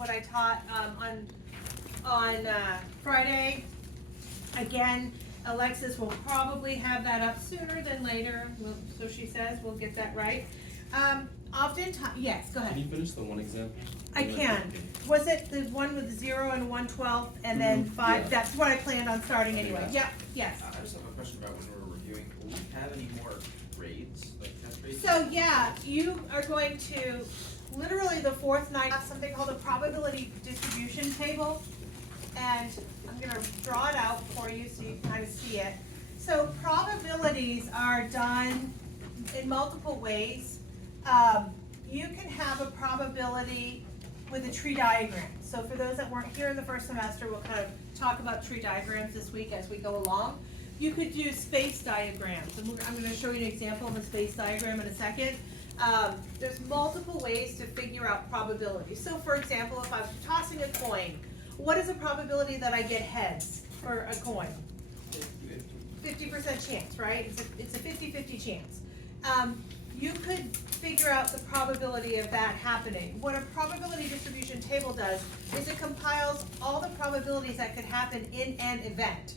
what I taught on Friday. Again, Alexis will probably have that up sooner than later, so she says, we'll get that right. Oftentimes, yes, go ahead. Can you finish the one example? I can. Was it the one with 0 and 1/12 and then 5? Yeah. That's what I planned on starting anyway. Yeah. Yep, yes. I just have a question about when we're reviewing. Will we have any more grades, like test grades? So yeah, you are going to, literally the fourth night, have something called a probability distribution table. And I'm gonna draw it out for you so you can kind of see it. So probabilities are done in multiple ways. You can have a probability with a tree diagram. So for those that weren't here in the first semester, we'll kind of talk about tree diagrams this week as we go along. You could do space diagrams, and I'm going to show you an example of a space diagram in a second. There's multiple ways to figure out probability. So for example, if I'm tossing a coin, what is the probability that I get heads for a coin? 50% chance, right? It's a 50-50 chance. You could figure out the probability of that happening. What a probability distribution table does is it compiles all the probabilities that could happen in an event.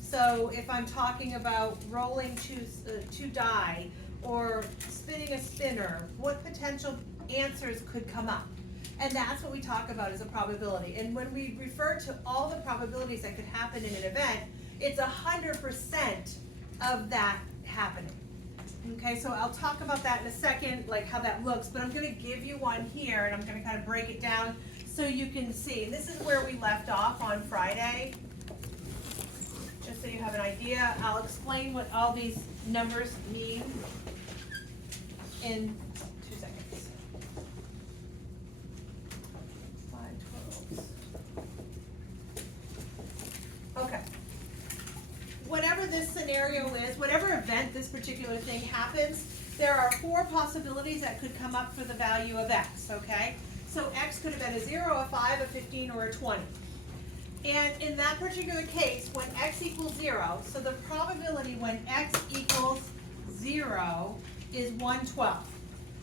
So if I'm talking about rolling two die or spinning a spinner, what potential answers could come up? And that's what we talk about as a probability. And when we refer to all the probabilities that could happen in an event, it's 100% of that happening. Okay, so I'll talk about that in a second, like how that looks, but I'm gonna give you one here and I'm gonna kind of break it down so you can see. This is where we left off on Friday. Just so you have an idea, I'll explain what all these numbers mean in 2 seconds. 5 12. Okay. Whatever this scenario is, whatever event this particular thing happens, there are 4 possibilities that could come up for the value of x, okay? So x could have been a 0, a 5, a 15, or a 20. And in that particular case, when x equals 0, so the probability when x equals 0 is 1/12.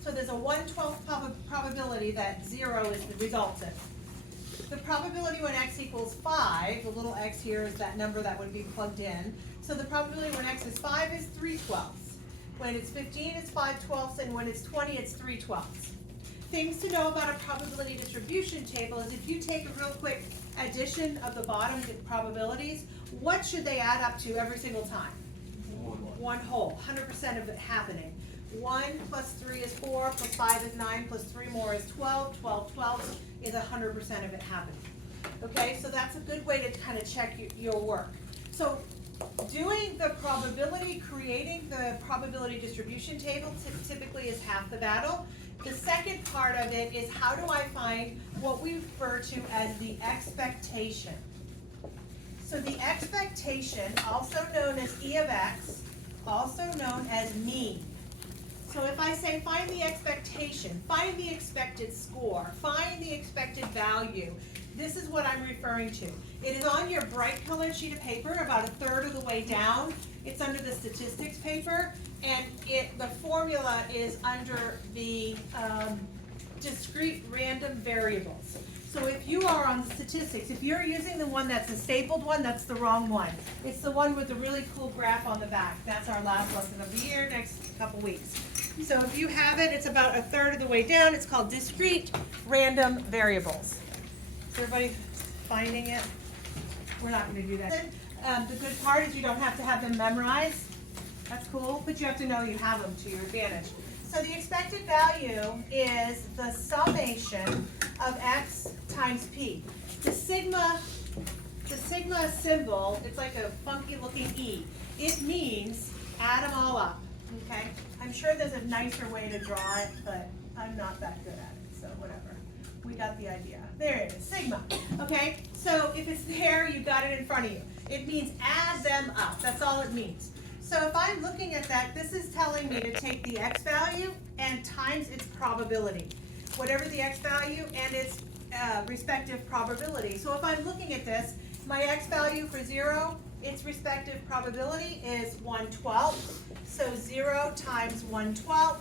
So there's a 1/12 probability that 0 is the resultant. The probability when x equals 5, the little x here is that number that would be plugged in. So the probability when x is 5 is 3/12. When it's 15, it's 5/12, and when it's 20, it's 3/12. Things to know about a probability distribution table is if you take a real quick addition of the bottom probabilities, what should they add up to every single time? 1 whole, 100% of it happening. 1 plus 3 is 4, plus 5 is 9, plus 3 more is 12, 12 is 100% of it happening. Okay, so that's a good way to kind of check your work. So doing the probability, creating the probability distribution table typically is half the battle. The second part of it is how do I find what we refer to as the expectation. So the expectation, also known as E of x, also known as mean. So if I say find the expectation, find the expected score, find the expected value, this is what I'm referring to. It is on your bright colored sheet of paper about 1/3 of the way down. It's under the statistics paper, and the formula is under the discrete random variables. So if you are on statistics, if you're using the one that's a stapled one, that's the wrong one. It's the one with the really cool graph on the back. That's our last lesson of the year, next couple weeks. So if you have it, it's about 1/3 of the way down. It's called discrete random variables. Is everybody finding it? We're not going to do that. The good part is you don't have to have them memorized. That's cool, but you have to know you have them to your advantage. So the expected value is the summation of x times p. The sigma symbol, it's like a funky looking E. It means add them all up, okay? I'm sure there's a nicer way to draw it, but I'm not that good at it, so whatever. We got the idea. There it is, sigma, okay? So if it's there, you got it in front of you. It means add them up, that's all it means. So if I'm looking at that, this is telling me to take the x value and times its probability. Whatever the x value and its respective probability. So if I'm looking at this, my x value for 0, its respective probability is 1/12. So 0 times 1/12.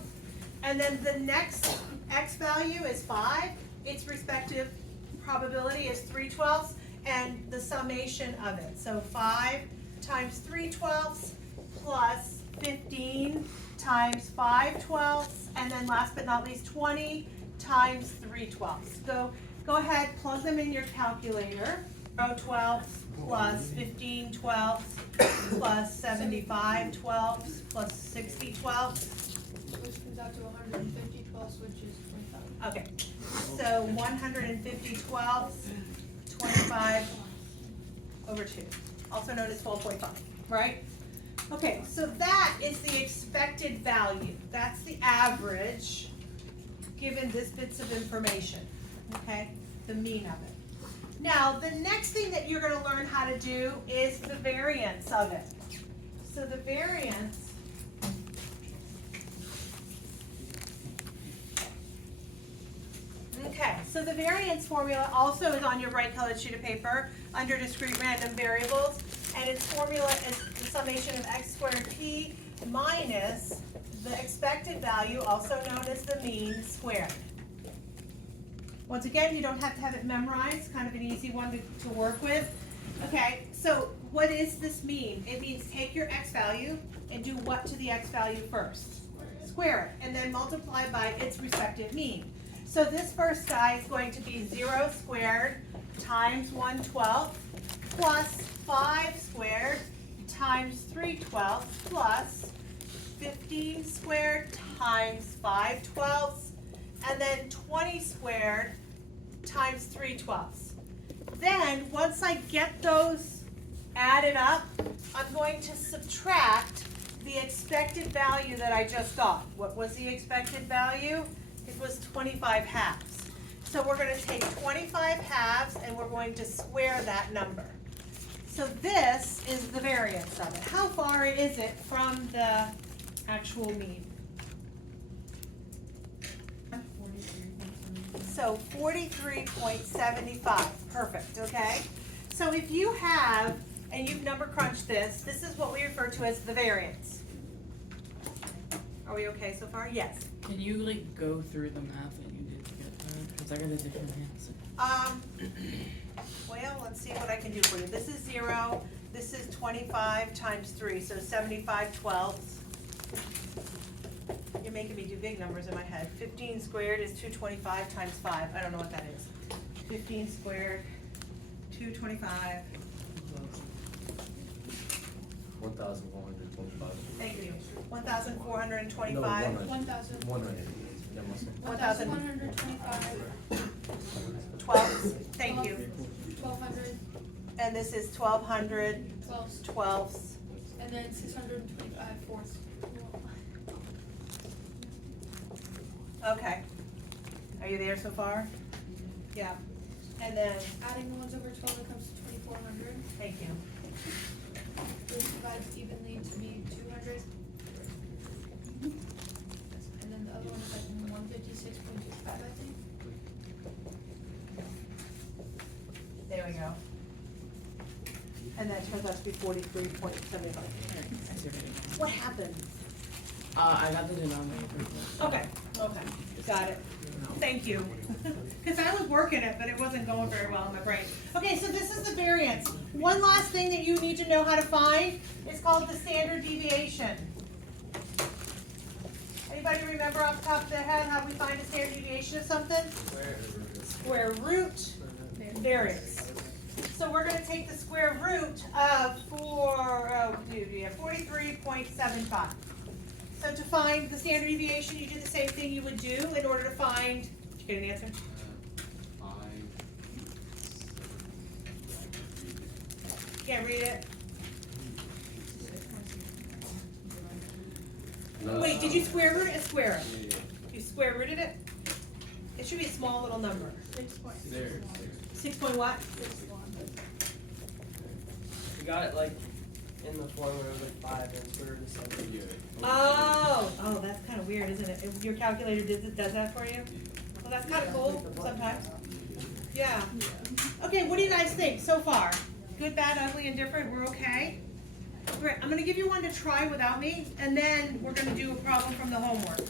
And then the next x value is 5. Its respective probability is 3/12 and the summation of it. So 5 times 3/12 plus 15 times 5/12, and then last but not least 20 times 3/12. Go ahead, plug them in your calculator. 0/12 plus 15/12 plus 75/12 plus 60/12. Which comes out to 150 12, which is 25. Okay, so 150/12, 25 over 2, also known as 12.5, right? Okay, so that is the expected value. That's the average given this bits of information, okay? The mean of it. Now, the next thing that you're gonna learn how to do is the variance of it. So the variance Okay, so the variance formula also is on your bright colored sheet of paper under discrete random variables, and its formula is the summation of x squared p minus the expected value, also known as the mean, squared. Once again, you don't have to have it memorized, kind of an easy one to work with. Okay, so what does this mean? It means take your x value and do what to the x value first? Square it, and then multiply by its respective mean. So this first guy is going to be 0 squared times 1/12 plus 5 squared times 3/12 plus 15 squared times 5/12, and then 20 squared times 3/12. Then, once I get those added up, I'm going to subtract the expected value that I just got. What was the expected value? It was 25 halves. So we're going to take 25 halves and we're going to square that number. So this is the variance of it. How far is it from the actual mean? So 43.75, perfect, okay? So if you have, and you've number crunched this is what we refer to as the variance. Are we okay so far? Yes. Can you like go through the math that you did to get that? Because I got a different answer. Well, let's see what I can do for you. This is 0, this is 25 times 3, so 75/12. You're making me do big numbers in my head. 15 squared is 225 times 5. I don't know what that is. 15 squared, 225. 1,125. Thank you. 1,425. No, 1,000. 100. That must 1,125. 12. Thank you. 1,200. And this is 1,200 12. 12ths. And then 625 fourths. Okay. Are you there so far? Yeah. And then, Adding the ones over 12, it comes to 2,400. thank you. This divides evenly to be 200. And then the other one is like 156.25, I think. There we go. And that turns out to be 43.75. Alright, I see what it is. What happened? I got the denominator. Okay, got it. Thank you. Because I was working it, but it wasn't going very well in my brain. Okay, so this is the variance. One last thing that you need to know how to find is called the standard deviation. Anybody remember off the top of their head how we find a standard deviation of something? Square root variance. So we're going to take the square root of 43.75. So to find the standard deviation, you do the same thing you would do in order to find, did you get an answer? 5, Can't read it? No. Wait, did you square root it or square it? You square rooted it? It should be a small little number. 6 point what? We got it like in the form where it was like 5 and square root of 7. Oh, that's kind of weird, isn't it? If your calculator does that for you? Well, that's kind of cool sometimes. Yeah. Okay, what do you guys think so far? Good, bad, ugly, indifferent, we're okay? Great, I'm gonna give you one to try without me, and then we're gonna do a problem from the homework.